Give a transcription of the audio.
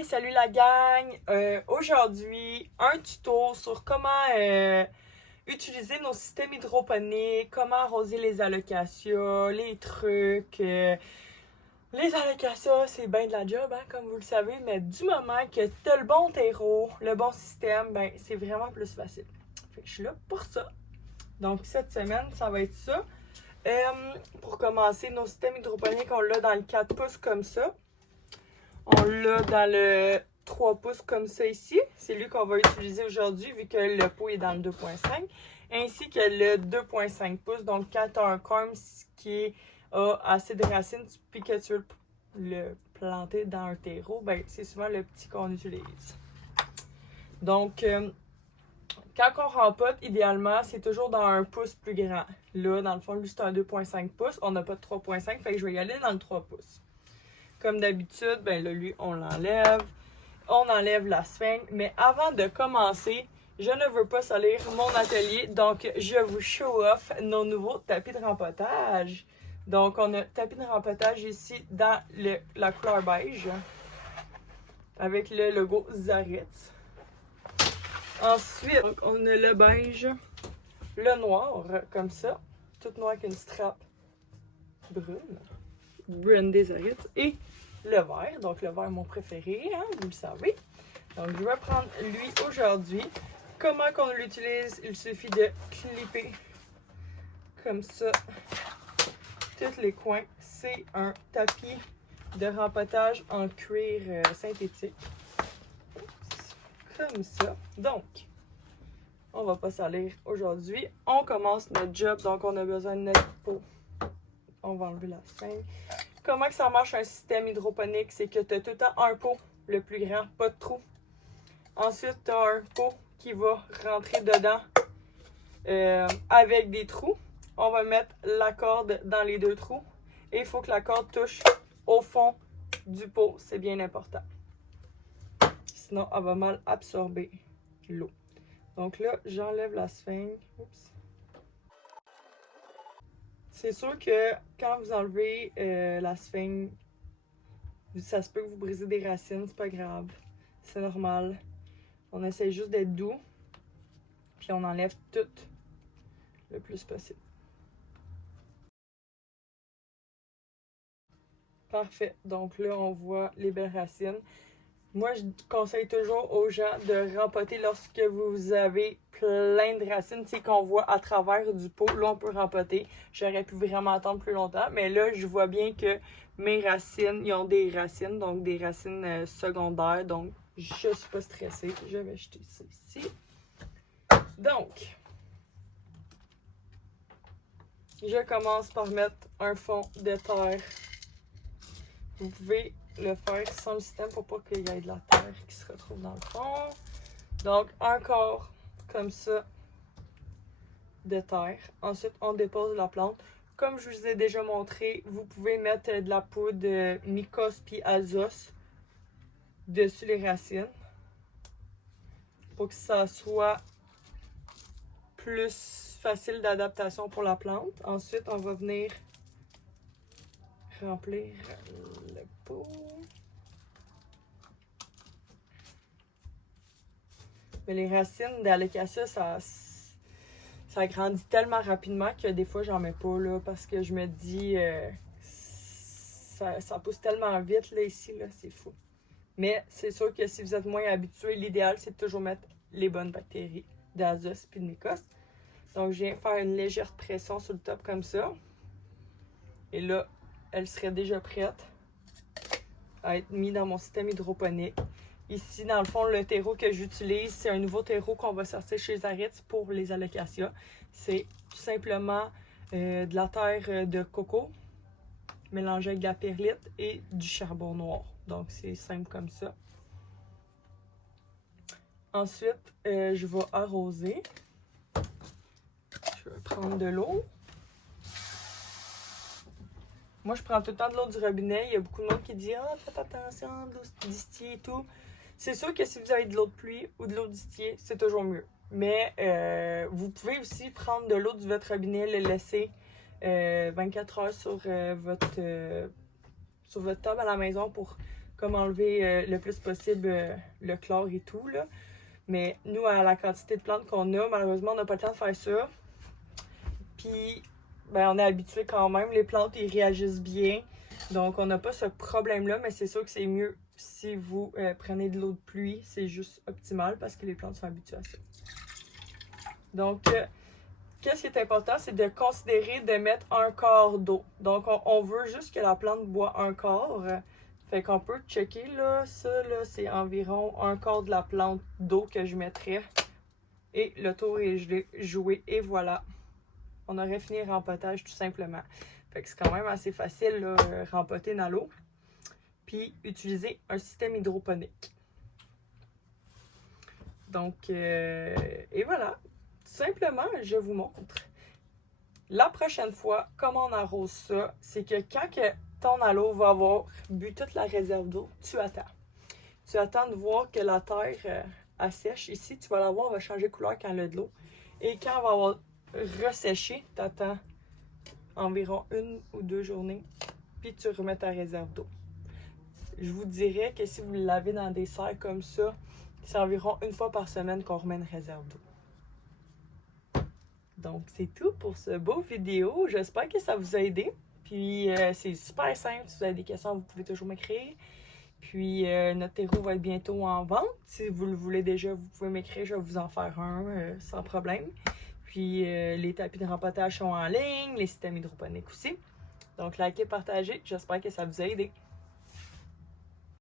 Hey, salut la gang! Aujourd'hui, un tuto sur comment utiliser nos systèmes hydroponiques, comment arroser les alocasias, les trucs. Les alocasias, c'est bien de la job, hein, comme vous le savez, mais du moment que t'as le bon terreau, le bon système, ben c'est vraiment plus facile. Fait que je suis là pour ça. Donc cette semaine, ça va être ça. Pour commencer, nos systèmes hydroponiques, on l'a dans le 4 pouces comme ça. On l'a dans le 3 pouces comme ça ici. C'est lui qu'on va utiliser aujourd'hui vu que le pot est dans le 2.5. Ainsi que le 2.5 pouces. Donc quand tu as un corm qui a assez de racines puis que tu veux le planter dans un terreau, ben c'est souvent le petit qu'on utilise. Donc quand on rempote, idéalement, c'est toujours dans un pouce plus grand. Là, dans le fond, lui, c'est un 2.5 pouces. On n'a pas de 3.5, fait que je vais y aller dans le 3 pouces. Comme d'habitude, ben là, lui, on l'enlève. On enlève la sphène. Mais avant de commencer, je ne veux pas salir mon atelier. Donc, je vous show off nos nouveaux tapis de rempotage. Donc, on a tapis de rempotage ici dans la couleur beige. Avec le logo Zaritz. Ensuite, donc, on a le beige, le noir, comme ça. Tout noir avec une strap brune. Brandé Zaritz. Et le vert. Donc, le vert, mon préféré, hein, vous le savez. Donc, je vais prendre lui aujourd'hui. Comment qu'on l'utilise? Il suffit de clipper comme ça tous les coins. C'est un tapis de rempotage en cuir synthétique. Comme ça. Donc, on va pas salir aujourd'hui. On commence notre job. Donc, on a besoin de notre pot. On va enlever la sphène. Comment que ça marche un système hydroponique? C'est que tu as tout le temps un pot, le plus grand, pas de trou. Ensuite, tu as un pot qui va rentrer dedans avec des trous. On va mettre la corde dans les deux trous. Et il faut que la corde touche au fond du pot. C'est bien important. Sinon, elle va mal absorber l'eau. Donc là, j'enlève la sphène. Oups. C'est sûr que quand vous enlevez la sphène, ça se peut que vous brisez des racines, c'est pas grave. C'est normal. On essaie juste d'être doux. Puis on enlève tout le plus possible. Parfait. Donc là, on voit les belles racines. Moi, je conseille toujours aux gens de rempoter lorsque vous avez plein de racines, tu sais, qu'on voit à travers du pot. Là, on peut rempoter. J'aurais pu vraiment attendre plus longtemps, mais là, je vois bien que mes racines, ils ont des racines, donc des racines secondaires. Donc, je suis pas stressée. Je vais jeter ça ici. Donc, je commence par mettre un fond de terre. Vous pouvez le faire sans le système pour pas qu'il y ait de la terre qui se retrouve dans le fond. Donc, encore comme ça de terre. Ensuite, on dépose la plante. Comme je vous ai déjà montré, vous pouvez mettre de la poudre de Mycos puis Azos dessus les racines pour que ça soit plus facile d'adaptation pour la plante. Ensuite, on va venir remplir le pot. Mais les racines d'Alocasia, ça grandit tellement rapidement que des fois, j'en mets pas là parce que je me dis ça pousse tellement vite là ici, là, c'est fou. Mais c'est sûr que si vous êtes moins habitué, l'idéal, c'est de toujours mettre les bonnes bactéries d'Azos et de Mycos. Donc, je viens faire une légère pression sur le top comme ça. Et là, elle serait déjà prête à être mise dans mon système hydroponique. Ici, dans le fond, le terreau que j'utilise, c'est un nouveau terreau qu'on va sortir chez Zaritz pour les alocasias. C'est tout simplement de la terre de coco mélangée avec de la perlite et du charbon noir. Donc, c'est simple comme ça. Ensuite, je vais arroser. Je vais prendre de l'eau. Moi, je prends tout le temps de l'eau du robinet. Il y a beaucoup de monde qui dit « Ah, faites attention, de l'eau distillée et tout. » C'est sûr que si vous avez de l'eau de pluie ou de l'eau distillée, c'est toujours mieux. Mais vous pouvez aussi prendre de l'eau de votre robinet, le laisser 24 heures sur votre table à la maison pour comme enlever le plus possible le chlore et tout, là. Mais nous, à la quantité de plantes qu'on a, malheureusement, on n'a pas le temps de faire ça. Puis, ben, on est habitué quand même. Les plantes, ils réagissent bien. Donc, on n'a pas ce problème-là, mais c'est sûr que c'est mieux si vous prenez de l'eau de pluie. C'est juste optimal parce que les plantes sont habituées à ça. Donc, qu'est-ce qui est important, c'est de considérer de mettre un quart d'eau. Donc, on veut juste que la plante boit un quart. Fait qu'on peut checker, là, ça, là, c'est environ un quart de la plante d'eau que je mettrais. Et le tour est joué, et voilà. On aurait fini le rempotage tout simplement. Fait que c'est quand même assez facile, là, rempoter dans l'eau. Puis, utiliser un système hydroponique. Donc, et voilà. Tout simplement, je vous montre. La prochaine fois, comment on arrose ça, c'est que quand que ton aloe va avoir bu toute la réserve d'eau, tu attends. Tu attends de voir que la terre assèche. Ici, tu vas la voir, elle va changer de couleur quand elle a de l'eau. Et quand elle va avoir resséché, tu attends environ 1 ou 2 journées, puis tu remets ta réserve d'eau. Je vous dirais que si vous le lavez dans des serres comme ça, c'est environ 1 fois par semaine qu'on remet une réserve d'eau. Donc, c'est tout pour ce beau vidéo. J'espère que ça vous a aidé. Puis, c'est super simple. Si vous avez des questions, vous pouvez toujours m'écrire. Puis, notre terreau va être bientôt en vente. Si vous le voulez déjà, vous pouvez m'écrire. Je vais vous en faire un sans problème. Puis, les tapis de rempotage sont en ligne. Les systèmes hydroponiques aussi. Donc, likez, partagez. J'espère que ça vous a aidé.